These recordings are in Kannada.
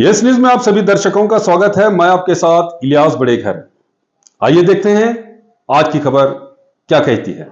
यस न्यूज में आप सभी दर्शकों का स्वागत है। मैं आपके साथ इलियास बड़ेघर। आइए देखते हैं आज की खबर क्या कहती है।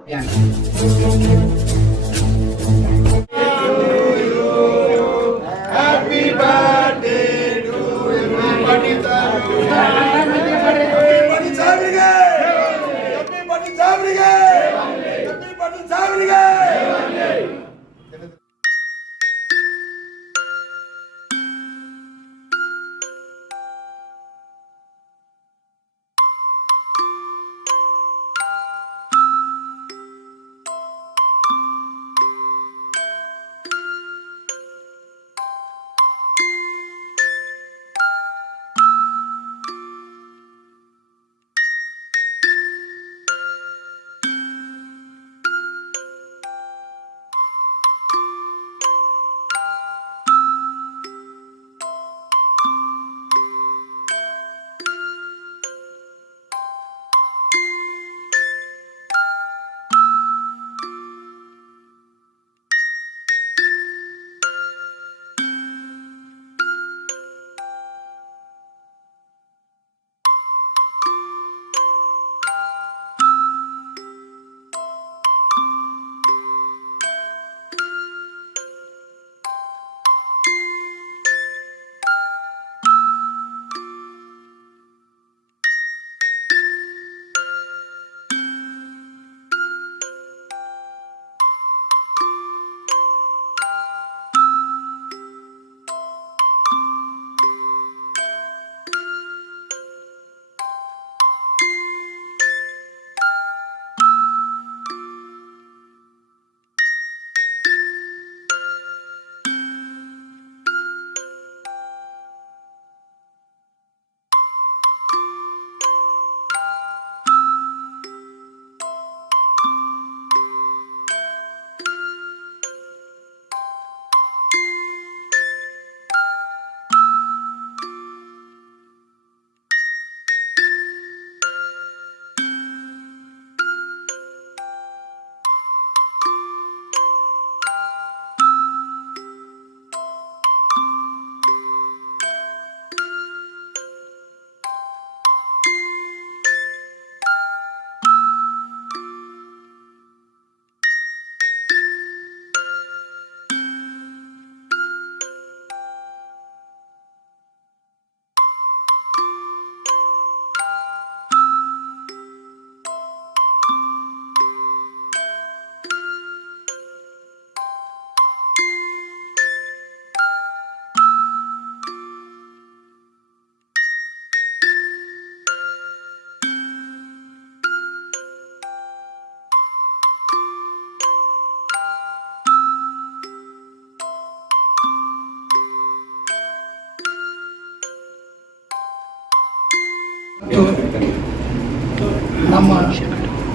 ನಮ್ಮ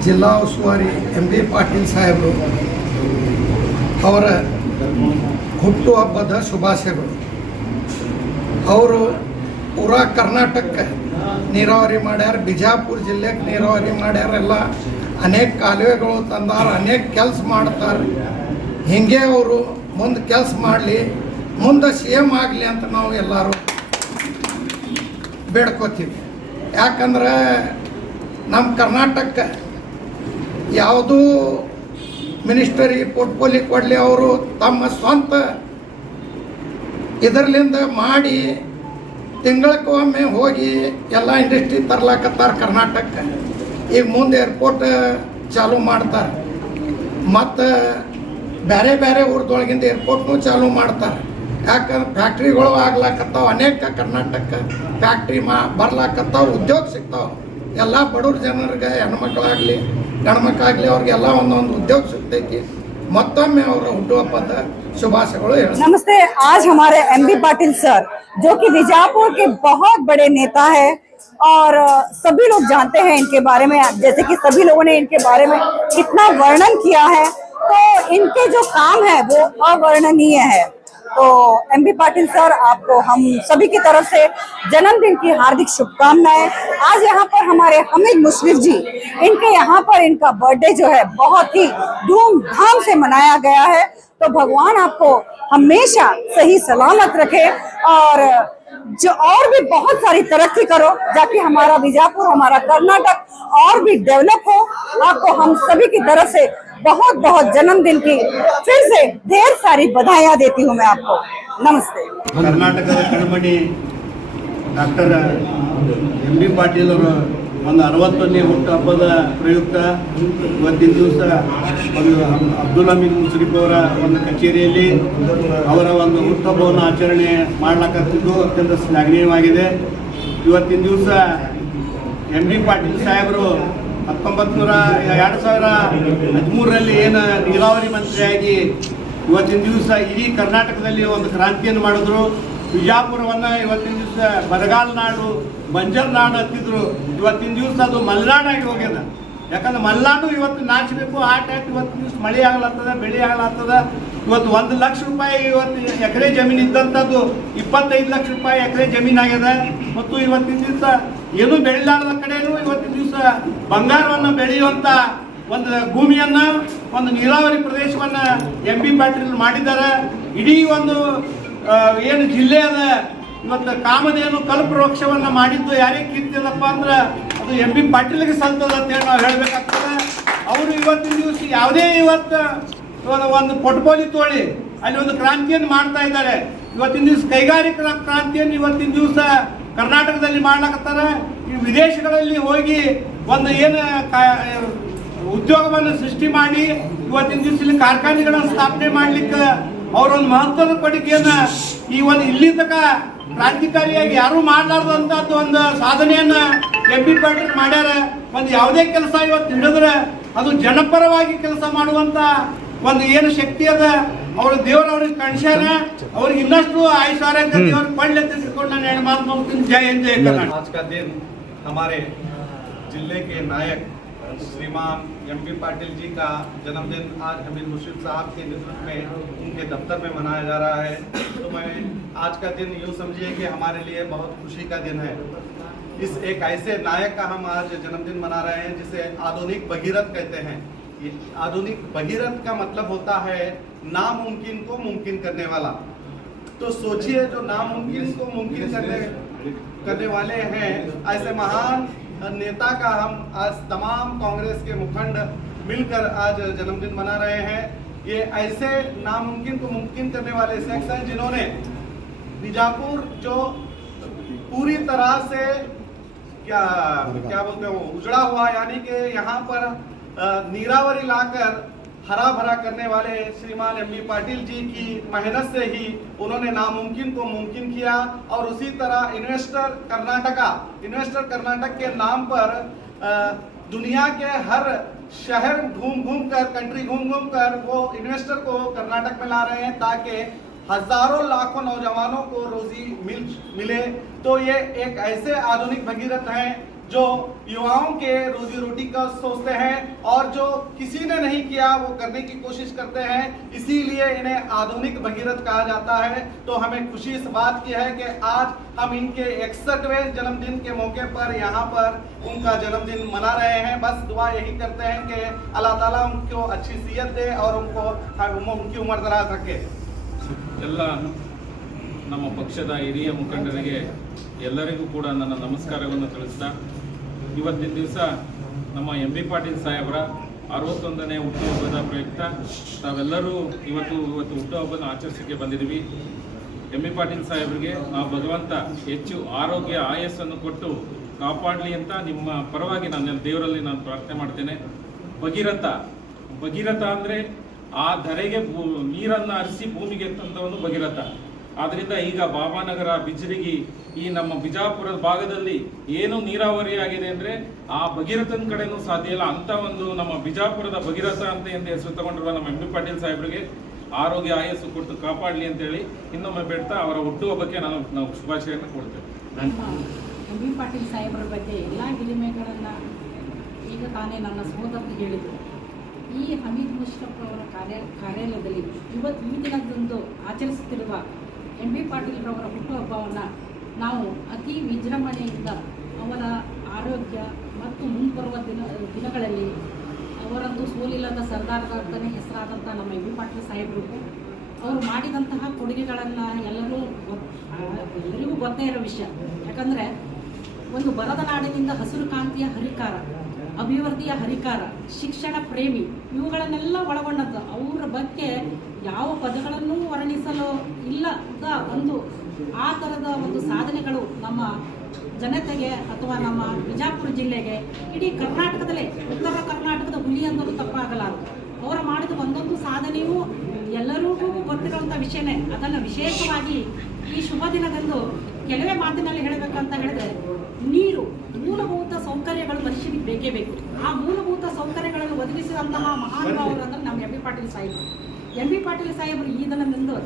ಜಿಲ್ಲಾ ಉಸ್ತುವಾರಿ ಎಂ.ಬಿ. ಪಾಟೀಲ್ ಸಾಹೇಬರು ಅವರ ಹುಟ್ಟುಹಬ್ಬದ ಶುಭಾಶಯಗಳು. ಅವರು ಪೂರಾ ಕರ್ನಾಟಕಕ್ಕೆ ನೀರಾವರಿ ಮಾಡ್ಯಾರ, ಬಿಜಾಪುರ ಜಿಲ್ಲೆಗೆ ನೀರಾವರಿ ಮಾಡ್ಯಾರ, ಎಲ್ಲ ಅನೇಕ ಕಾಲುವೆಗಳು ತಂದಾರ, ಅನೇಕ ಕೆಲಸ ಮಾಡ್ತಾರೆ. ಹೀಗೆ ಅವರು ಮುಂದೆ ಕೆಲಸ ಮಾಡಲಿ, ಮುಂದೆ CM ಆಗಲಿ ಅಂತ ನಾವು ಎಲ್ಲರೂ ಬೇಡ್ಕೋತೀವಿ. ಯಾಕಂದ್ರೆ ನಮ್ಮ ಕರ್ನಾಟಕಕ್ಕೆ ಯಾವುದೂ ಮಿನಿಸ್ಟರಿ ಪೋರ್ಟ್ಫೋಲಿಯೋ ಕೊಡಲಿ, ಅವರು ತಮ್ಮ ಸ್ವಂತ ಇದರ್ಲಿಂದ ಮಾಡಿ ತಿಂಗಳಕ್ಕೊಮ್ಮೆ ಹೋಗಿ ಎಲ್ಲ ಇಂಡಸ್ಟ್ರಿ ತರ್ಲಾಕತ್ತಾರೆ ಕರ್ನಾಟಕಕ್ಕೆ. ಈಗ ಮುಂದೆ ಏರ್ಪೋರ್ಟ್ ಚಾಲೂ ಮಾಡ್ತಾರೆ, ಮತ್ತು ಬೇರೆ ಬೇರೆ ಊರದೊಳಗಿಂದ ಏರ್ಪೋರ್ಟ್ನೂ ಚಾಲೂ ಮಾಡ್ತಾರೆ. ಯಾಕಂದ್ರೆ ಫ್ಯಾಕ್ಟ್ರಿಗಳು ಆಗ್ಲಾಕತ್ತಾವ, ಅನೇಕ ಕರ್ನಾಟಕ ಫ್ಯಾಕ್ಟ್ರಿ ಬರ್ಲಾಕತ್ತಾವ, ಉದ್ಯೋಗ ಸಿಗ್ತಾವೆ. ಎಲ್ಲ ಬಡವ್ರ ಜನರಿಗೆ ಹೆಣ್ಮಕ್ಳಾಗಲಿ ಗಂಡ್ಮಕ್ಳಾಗಲಿ ಅವ್ರಿಗೆಲ್ಲ ಒಂದೊಂದು ಉದ್ಯೋಗ ಸಿಗ್ತೈತಿ. मत्तोम्मे ಅವರ ಹುಟ್ಟುಹಬ್ಬದ ಶುಭಾಶಯಗಳು. नमस्ते। आज हमारे MB पाटिल सर जो कि बीजापुर के बहुत बड़े नेता है और सभी लोग जानते हैं इनके बारे में, जैसे कि सभी लोगों ने इनके बारे में कितना वर्णन किया है, तो इनके जो काम है वो अवर्णनीय है। तो MB पाटिल सर, आपको हम सभी की तरफ से जन्मदिन की हार्दिक शुभकामनाएं। आज यहाँ पर हमारे हमीद मुशर्रफ जी, इनके यहाँ पर इनका बर्थडे जो है बहुत ही धूमधाम से मनाया गया है। तो भगवान आपको हमेशा सही सलामत रखे और जो और भी बहुत सारी तरक्की करो, ताकि हमारा बीजापुर, हमारा कर्नाटक और भी डेवलप हो। आपको हम सभी की तरफ से बहुत बहुत जन्मदिन की फिर से ढेर सारी बधाइयां देती हूँ मैं आपको। नमस्ते। ಕರ್ನಾಟಕದ ಕಣ್ಮಣಿ ಡಾಕ್ಟರ್ ಎಂ ಬಿ ಪಾಟೀಲ್ ಅವರು ಒಂದು 60ನೇ ಹುಟ್ಟುಹಬ್ಬದ ಪ್ರಯುಕ್ತ ಇವತ್ತಿನ ದಿವಸ ಒಂದು ಅಬ್ದುಲ್ ಹಮೀದ್ ಮುಷರಿಫ್ ಅವರ ಒಂದು ಕಚೇರಿಯಲ್ಲಿ ಅವರ ಒಂದು ಹುಟ್ಟುಹಬ್ಬವನ್ನು ಆಚರಣೆ ಮಾಡಲಾಕತ್ತಿದ್ದು ಅತ್ಯಂತ ಶ್ಲಾಘನೀಯವಾಗಿದೆ. ಇವತ್ತಿನ ದಿವಸ ಎಂ ಬಿ ಪಾಟೀಲ್ ಸಾಹೇಬರು 2013ರಲ್ಲಿ ಏನು ನೀರಾವರಿ ಮಂತ್ರಿಯಾಗಿ ಇವತ್ತಿನ ದಿವಸ ಇಡೀ ಕರ್ನಾಟಕದಲ್ಲಿ ಒಂದು ಕ್ರಾಂತಿಯನ್ನು ಮಾಡಿದ್ರು. ವಿಜಾಪುರವನ್ನು ಇವತ್ತಿನ ದಿವಸ ಬರಗಾಲ ನಾಡು, ಬಂಜರ್ ನಾಡು ಹತ್ತಿದ್ರು. ಇವತ್ತಿನ ದಿವಸ ಅದು ಮಲೆನಾಡಾಗಿ ಹೋಗ್ಯದ. ಯಾಕಂದ್ರೆ ಮಲೆನಾಡು ಇವತ್ತು ನಾಚಬೇಕು. ಆ ಟೈಪ್ ಇವತ್ತಿನ ದಿವಸ ಮಳೆ ಆಗ್ಲತ್ತದ, ಬೆಳೆ ಆಗ್ಲತ್ತದ. ಇವತ್ತು 1 ಲಕ್ಷ ರೂಪಾಯಿ ಇವತ್ತು ಎಕರೆ ಜಮೀನು ಇದ್ದಂಥದ್ದು 25 ಲಕ್ಷ ರೂಪಾಯಿ ಎಕರೆ ಜಮೀನು ಆಗ್ಯದ. ಮತ್ತು ಇವತ್ತಿನ ದಿವಸ ಏನೂ ಬೆಳೆಲಾರದ ಕಡೆಯೂ ಇವತ್ತಿನ ದಿವಸ ಬಂಗಾರವನ್ನು ಬೆಳೆಯುವಂಥ ಒಂದು ಭೂಮಿಯನ್ನ, ಒಂದು ನೀರಾವರಿ ಪ್ರದೇಶವನ್ನ ಎಂ ಬಿ ಪಾಟೀಲ್ ಮಾಡಿದ್ದಾರೆ. ಇಡೀ ಒಂದು ಏನು ಜಿಲ್ಲೆ ಅದ, ಇವತ್ತು ಕಾಮಧೇನು ಕಲ್ಪವೃಕ್ಷವನ್ನ ಮಾಡಿದ್ದು ಯಾರಿಗೆ ಕೀರ್ತಿಲ್ಲಪ್ಪ ಅಂದ್ರೆ ಅದು ಎಂ ಬಿ ಪಾಟೀಲ್ಗೆ ಸಲ್ತದ ಅಂತೇಳಿ ನಾವು ಹೇಳಬೇಕಾಗ್ತದೆ. ಅವರು ಇವತ್ತಿನ ದಿವಸ ಯಾವುದೇ ಇವತ್ತು ಒಂದು ಪೊಟ್ಪೋಲಿ ತೋಳಿ ಅಲ್ಲಿ ಒಂದು ಕ್ರಾಂತಿಯನ್ನು ಮಾಡ್ತಾ ಇದ್ದಾರೆ. ಇವತ್ತಿನ ದಿವಸ ಕೈಗಾರಿಕಾ ಕ್ರಾಂತಿಯನ್ನು ಇವತ್ತಿನ ದಿವಸ ಕರ್ನಾಟಕದಲ್ಲಿ ಮಾಡ್ಲಾಕತ್ತಾರ. ಈ ವಿದೇಶಗಳಲ್ಲಿ ಹೋಗಿ ಒಂದು ಏನು ಉದ್ಯೋಗವನ್ನು ಸೃಷ್ಟಿ ಮಾಡಿ ಇವತ್ತಿನ ದಿವಸ ಇಲ್ಲಿ ಕಾರ್ಖಾನೆಗಳನ್ನು ಸ್ಥಾಪನೆ ಮಾಡ್ಲಿಕ್ಕೆ ಅವರೊಂದು ಮಹತ್ವದ ಕೊಡುಗೆಯನ್ನ ಈ ಒಂದು ಇಲ್ಲಿ ತನಕ ಕ್ರಾಂತಿಕಾರಿಯಾಗಿ ಯಾರು ಮಾಡಲಾರ್ದಂತದ್ದು ಒಂದು ಸಾಧನೆಯನ್ನ ಎಂ ಬಿ ಪಾಟೀಲ್ ಮಾಡ್ಯಾರ. ಒಂದು ಯಾವುದೇ ಕೆಲಸ ಇವತ್ತು ಹಿಡಿದ್ರೆ ಅದು ಜನಪರವಾಗಿ ಕೆಲಸ ಮಾಡುವಂತ ಒಂದು ಏನು ಶಕ್ತಿ ಅದ ಅವರು ದೇವರು ಅವ್ರಿಗೆ ಕಣ್ಸ್ಯಾರ. ಅವ್ರಿಗೆ ಇನ್ನಷ್ಟು ಆಯುಷ್ಯ ದೇವರು ಕೊಳ್ಳೆ ತಿಳ್ಕೊಂಡು ನಾನು ಹೇಳಿ ಮಾತು ಮುಗಿಸ್ತೀನಿ. ಜೈ ಹಿಂದ್, ಜೈ ಕರ್ನಾಟಕ. आज का दिन हमारे जिले के नायक श्रीमान एम बी पाटिल जी का जन्मदिन आज हमीद मुशीफ साहब के नेतृत्व में उनके दफ्तर में मनाया जा रहा है। तो मैं आज का दिन यूँ समझिए कि हमारे लिए बहुत खुशी का दिन है। इस एक ऐसे नायक का हम आज जन्मदिन मना रहे हैं जिसे आधुनिक भगीरथ कहते हैं। ये आधुनिक भगीरथ का मतलब होता है नामुमकिन को मुमकिन करने वाला। तो सोचिए जो नामुमकिन को मुमकिन करने वाले हैं, ऐसे महान नेता का हम आज तमाम कांग्रेस के मुखंड मिलकर आज जन्मदिन मना रहे हैं। ये ऐसे नामुमकिन को मुमकिन करने वाले शख्स हैं जिन्होंने बीजापुर जो पूरी तरह से क्या बोलते हो उजड़ा हुआ, यानी कि यहाँ पर नीरावरी लाकर हरा भरा करने वाले श्रीमान एम बी पाटिल जी की मेहनत से ही उन्होंने नामुमकिन को मुमकिन किया। और उसी तरह इन्वेस्टर कर्नाटक के नाम पर दुनिया के हर शहर घूम कर, कंट्री घूम कर वो इन्वेस्टर को कर्नाटक में ला रहे हैं ताकि हजारों लाखों नौजवानों को रोजी मिले। तो ये एक ऐसे आधुनिक भगीरथ हैं जो युवाओं के रोजी रोटी का सोचते हैं और जो किसी ने नहीं किया वो करने की कोशिश करते हैं, इसीलिए इन्हें आधुनिक भगीरथ कहा जाता है। तो हमें खुशी इस बात की है कि आज हम इनके 61वें जन्मदिन के मौके पर यहाँ पर उनका जन्मदिन मना रहे हैं। बस दुआ यही करते हैं कि अल्लाह ताला उनको अच्छी सेहत दे और उनकी उम्र दराज रखे। ಎಲ್ಲ ನಮ್ಮ ಪಕ್ಷದ ಹಿರಿಯ ಮುಖಂಡರಿಗೆ ಎಲ್ಲರಿಗೂ ಕೂಡ ನನ್ನ ನಮಸ್ಕಾರವನ್ನು ತಿಳಿಸ್ತಾ, ಇವತ್ತಿನ ದಿವಸ ನಮ್ಮ ಎಂ ಬಿ ಪಾಟೀಲ್ ಸಾಹೇಬರ 61ನೇ ಹುಟ್ಟುಹಬ್ಬದ ಪ್ರಯುಕ್ತ ತಾವೆಲ್ಲರೂ ಇವತ್ತು ಹುಟ್ಟುಹಬ್ಬನ ಆಚರಿಸಲಿಕ್ಕೆ ಬಂದಿದ್ದೀವಿ. ಎಂ ಬಿ ಪಾಟೀಲ್ ಸಾಹೇಬರಿಗೆ ನಾವು ಭಗವಂತ ಹೆಚ್ಚು ಆರೋಗ್ಯ ಆಯಸ್ಸನ್ನು ಕೊಟ್ಟು ಕಾಪಾಡಲಿ ಅಂತ ನಿಮ್ಮ ಪರವಾಗಿ ನಾನು ದೇವರಲ್ಲಿ ನಾನು ಪ್ರಾರ್ಥನೆ ಮಾಡ್ತೇನೆ. ಭಗೀರಥ ಅಂದರೆ ಆ ಧರೆಗೆ ನೀರನ್ನು ಹರಿಸಿ ಭೂಮಿಗೆ ತಂದವನು ಭಗೀರಥ. ಆದ್ದರಿಂದ ಈಗ ಬಾಬಾನಗರ, ಬಿಜ್ರಿಗಿ, ಈ ನಮ್ಮ ಬಿಜಾಪುರದ ಭಾಗದಲ್ಲಿ ಏನು ನೀರಾವರಿ ಆಗಿದೆ ಅಂದರೆ ಆ ಭಗೀರಥನ ಕಡೆನೂ ಸಾಧ್ಯ ಇಲ್ಲ. ಅಂತ ಒಂದು ನಮ್ಮ ಬಿಜಾಪುರದ ಭಗೀರಥ ಅಂತ ಎಂದು ಹೆಸರು ತಗೊಂಡಿರುವ ನಮ್ಮ ಎಂ ಬಿ ಪಾಟೀಲ್ ಸಾಹೇಬರಿಗೆ ಆರೋಗ್ಯ ಆಯಸ್ಸು ಕೊಟ್ಟು ಕಾಪಾಡಲಿ ಅಂತೇಳಿ ಇನ್ನೊಮ್ಮೆ ಬೇಡ್ತಾ ಅವರ ಹುಟ್ಟುಹಬ್ಬಕ್ಕೆ ನಾವು ಶುಭಾಶಯವನ್ನು ಕೊಡ್ತೇವೆ. ಎಂ ಬಿ ಪಾಟೀಲ್ ಸಾಹೇಬರ ಬಗ್ಗೆ ಎಲ್ಲ ಹಿರಿಮೆಗಳನ್ನು ಈಗ ತಾನೇ ನನ್ನ ಸಹೋದರರು ಹೇಳಿದರು. ಈ ಹಮೀದ್ ಮುಷ್ರಫ್ ಅವರ ಕಾರ್ಯಾಲಯದಲ್ಲಿ ಈ ದಿನದಂದು ಆಚರಿಸುತ್ತಿರುವ ಎಂ ಬಿ ಪಾಟೀಲ್ರವರ ಹುಟ್ಟುಹಬ್ಬವನ್ನು ನಾವು ಅತಿ ವಿಜೃಂಭಣೆಯಿಂದ ಅವರ ಆರೋಗ್ಯ ಮತ್ತು ಮುಂಬರುವ ದಿನಗಳಲ್ಲಿ ಅವರಂತೂ ಸೋಲಿಲ್ಲದ ಸರ್ದಾರರಂತಲೇ ಹೆಸರಾದಂಥ ನಮ್ಮ ಎಂ ಬಿ ಪಾಟೀಲ್ ಸಾಹೇಬರಿಗೂ ಅವರು ಮಾಡಿದಂತಹ ಕೊಡುಗೆಗಳನ್ನು ಎಲ್ಲರಿಗೂ ಗೊತ್ತೇ ಇರೋ ವಿಷಯ. ಯಾಕಂದರೆ ಒಂದು ಬರದ ನಾಡಿನಿಂದ ಹಸಿರು ಕ್ರಾಂತಿಯ ಹರಿಕಾರ, ಅಭಿವೃದ್ಧಿಯ ಹರಿಕಾರ, ಶಿಕ್ಷಣ ಪ್ರೇಮಿ, ಇವುಗಳನ್ನೆಲ್ಲ ಒಳಗೊಂಡದ್ದು. ಅವರ ಬಗ್ಗೆ ಯಾವ ಪದಗಳನ್ನು ವರ್ಣಿಸಲು ಇಲ್ಲದ ಆ ಥರದ ಒಂದು ಸಾಧನೆಗಳು ನಮ್ಮ ಜನತೆಗೆ ಅಥವಾ ನಮ್ಮ ಬಿಜಾಪುರ ಜಿಲ್ಲೆಗೆ, ಇಡೀ ಕರ್ನಾಟಕದಲ್ಲೇ ಉತ್ತರ ಕರ್ನಾಟಕದ ಹುಲಿ ಅಂದರೂ ತಪ್ಪಾಗಲಾರದು. ಅವರು ಮಾಡಿದ ಒಂದೊಂದು ಸಾಧನೆಯೂ ಎಲ್ಲರಿಗೂ ಗೊತ್ತಿರುವಂಥ ವಿಷಯನೇ. ಅದನ್ನು ವಿಶೇಷವಾಗಿ ಈ ಶುಭ ದಿನದಂದು ಕೆಲವೇ ಮಾತಿನಲ್ಲಿ ಹೇಳಬೇಕಂತ ಹೇಳಿದ್ರೆ, ನೀರು, ಮೂಲಭೂತ ಸೌಕರ್ಯಗಳು ಮನುಷ್ಯನಿಗೆ ಬೇಕೇ ಬೇಕು. ಆ ಮೂಲಭೂತ ಸೌಕರ್ಯಗಳನ್ನು ಒದಗಿಸಿದಂತಹ ಮಹಾನುಭಾವರು ಅಂದರೆ ನಮ್ಮ ಎಂ ಬಿ ಪಾಟೀಲ್ ಸಾಹೇಬರು. ಎಂ ಬಿ ಪಾಟೀಲ್ ಸಾಹೇಬರು ಈ ದಿನದಂದು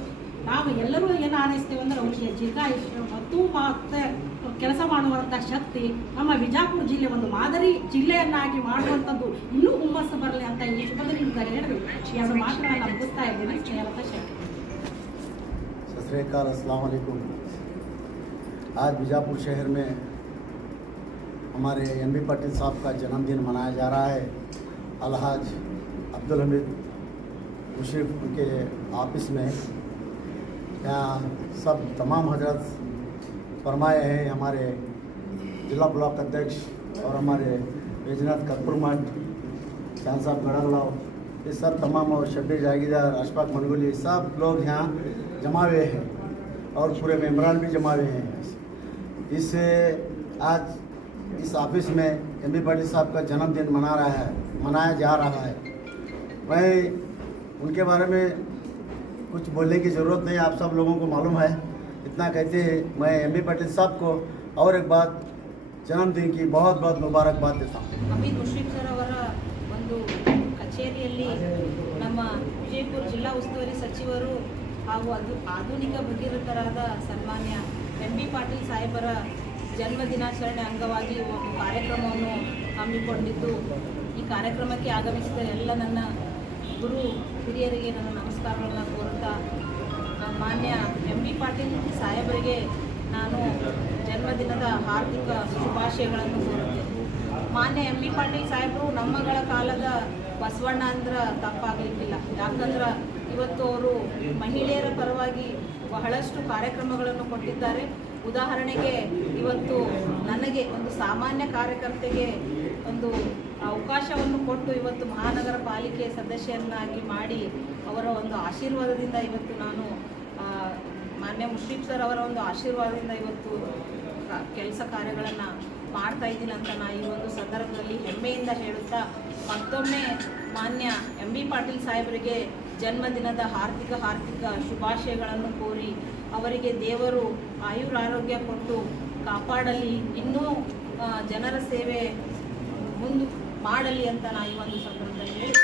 ನಾವು ಎಲ್ಲರೂ ಏನು ಆನೈಸ್ತೇವೆ ಅಂದರೆ ಅವರಿಗೆ ದೀರ್ಘಾಯುಷ್ಯ ಮತ್ತು ಮತ್ತೆ ಕೆಲಸ ಮಾಡುವಂಥ ಶಕ್ತಿ, ನಮ್ಮ ವಿಜಾಪುರ ಜಿಲ್ಲೆ ಒಂದು ಮಾದರಿ ಜಿಲ್ಲೆಯನ್ನಾಗಿ ಮಾಡುವಂಥದ್ದು ಇನ್ನೂ ಹುಮ್ಮಸ್ಸು ಬರಲಿ ಅಂತ ಈ ಶುಭದಿಂದ ಹೇಳಿದ್ರು. ಎರಡು ಮಾತುಗಳನ್ನು ಮುಗಿಸ್ತಾ ಇದ್ದೀನಿ. ಸ್ನೇಹಲತಾ ಶೆಟ್ಟಿ. सत श्री अकाल, अस्सलाम वालेकुम। आज बीजापुर शहर में हमारे एम बी पाटिल साहब का जन्मदिन मनाया जा रहा है। अलहाज अब्दुल हमीद मुशर्रफ उनके ऑफिस में यहाँ सब तमाम हजरत फरमाए हैं। हमारे जिला ब्लॉक अध्यक्ष और हमारे बैजनाथ कर्पूर मठ, चांद साहब गढ़गलाव, ये सब तमाम, और शब्बीर जागीरदार, अशफाक मनगोली, सब लोग यहाँ जमा हुए हैं और पूरे मेम्बरान भी जमा हुए हैं। इससे आज इस ऑफिस में एम बी पाटिल साहब का जन्मदिन मनाया जा रहा है। मैं उनके बारे में कुछ बोलने की ज़रूरत नहीं, आप सब लोगों को मालूम है। इतना कहते हैं मैं एम बी पाटिल साहब को और एक बात, जन्मदिन की बहुत बहुत मुबारकबाद देता हूँ। ಹಮೀದ್ ಮುಶ್ರಿಫ್ ಸರ್ ಅವರ ಒಂದು ಕಚೇರಿಯಲ್ಲಿ ನಮ್ಮ ವಿಜಯಪುರ ಜಿಲ್ಲಾ ಉಸ್ತುವಾರಿ ಸಚಿವರು ಹಾಗೂ ಆಧುನಿಕ ಭಗೀರಥರಾದ ಸನ್ಮಾನ್ಯ ಎಂ ಬಿ ಪಾಟೀಲ್ ಸಾಹೇಬರ ಜನ್ಮ ದಿನಾಚರಣೆ ಅಂಗವಾಗಿ ಒಂದು ಕಾರ್ಯಕ್ರಮವನ್ನು ಹಮ್ಮಿಕೊಂಡಿದ್ದು, ಈ ಕಾರ್ಯಕ್ರಮಕ್ಕೆ ಆಗಮಿಸಿದ ಎಲ್ಲ ನನ್ನ ಗುರು ಹಿರಿಯರಿಗೆ ನನ್ನ ನಮಸ್ಕಾರಗಳನ್ನು ಕೋರುತ್ತಾ, ಮಾನ್ಯ ಎಂ ಬಿ ಪಾಟೀಲ್ ಸಾಹೇಬರಿಗೆ ನಾನು ಜನ್ಮದಿನದ ಹಾರ್ದಿಕ ಶುಭಾಶಯಗಳನ್ನು ಕೋರುತ್ತೇನೆ. ಮಾನ್ಯ ಎಂ ಬಿ ಪಾಟೀಲ್ ಸಾಹೇಬರು ನಮ್ಮಗಳ ಕಾಲದ ಬಸವಣ್ಣ ಅಂದ್ರೆ ತಪ್ಪಾಗಲಿಕ್ಕಿಲ್ಲ. ಯಾಕಂದ್ರೆ ಇವತ್ತು ಅವರು ಮಹಿಳೆಯರ ಪರವಾಗಿ ಬಹಳಷ್ಟು ಕಾರ್ಯಕ್ರಮಗಳನ್ನು ಕೊಟ್ಟಿದ್ದಾರೆ. ಉದಾಹರಣೆಗೆ ಇವತ್ತು ನನಗೆ ಒಂದು ಸಾಮಾನ್ಯ ಕಾರ್ಯಕರ್ತೆಗೆ ಒಂದು ಅವಕಾಶವನ್ನು ಕೊಟ್ಟು ಇವತ್ತು ಮಹಾನಗರ ಪಾಲಿಕೆ ಸದಸ್ಯರನ್ನಾಗಿ ಮಾಡಿ ಅವರ ಒಂದು ಆಶೀರ್ವಾದದಿಂದ ಇವತ್ತು ನಾನು ಮಾನ್ಯ ಮುಶ್ರೀಫ್ ಸರ್ ಅವರ ಒಂದು ಆಶೀರ್ವಾದದಿಂದ ಇವತ್ತು ಕೆಲಸ ಕಾರ್ಯಗಳನ್ನು ಮಾಡ್ತಾ ಇದ್ದೀನಿ ಅಂತ ನಾನು ಈ ಒಂದು ಸಂದರ್ಭದಲ್ಲಿ ಹೆಮ್ಮೆಯಿಂದ ಹೇಳುತ್ತಾ, ಮತ್ತೊಮ್ಮೆ ಮಾನ್ಯ ಎಂ ಬಿ ಪಾಟೀಲ್ ಸಾಹೇಬರಿಗೆ ಜನ್ಮದಿನದ ಹಾರ್ದಿಕ ಶುಭಾಶಯಗಳನ್ನು ಕೋರಿ ಅವರಿಗೆ ದೇವರು ಆಯುರಾರೋಗ್ಯ ಕೊಟ್ಟು ಕಾಪಾಡಲಿ, ಇನ್ನೂ ಜನರ ಸೇವೆ ಮಾಡಲಿ ಅಂತ ನಾನು ಈ ಒಂದು ಸಂದರ್ಭದಲ್ಲಿ ಹೇಳಿ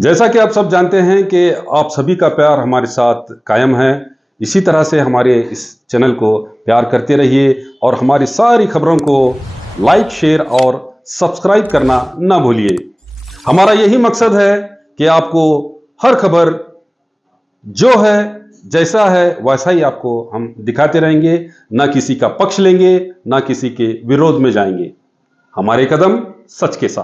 जैसा कि आप सब जानते हैं कि आप सभी का प्यार हमारे साथ कायम है, इसी तरह से हमारे इस चैनल को प्यार करते रहिए और हमारी सारी खबरों को लाइक, शेयर और सब्सक्राइब करना ना भूलिए। हमारा यही मकसद है कि आपको हर खबर जो है, जैसा है वैसा ही आपको हम दिखाते रहेंगे, ना किसी का पक्ष लेंगे, ना किसी के विरोध में जाएंगे। हमारे कदम सच के साथ।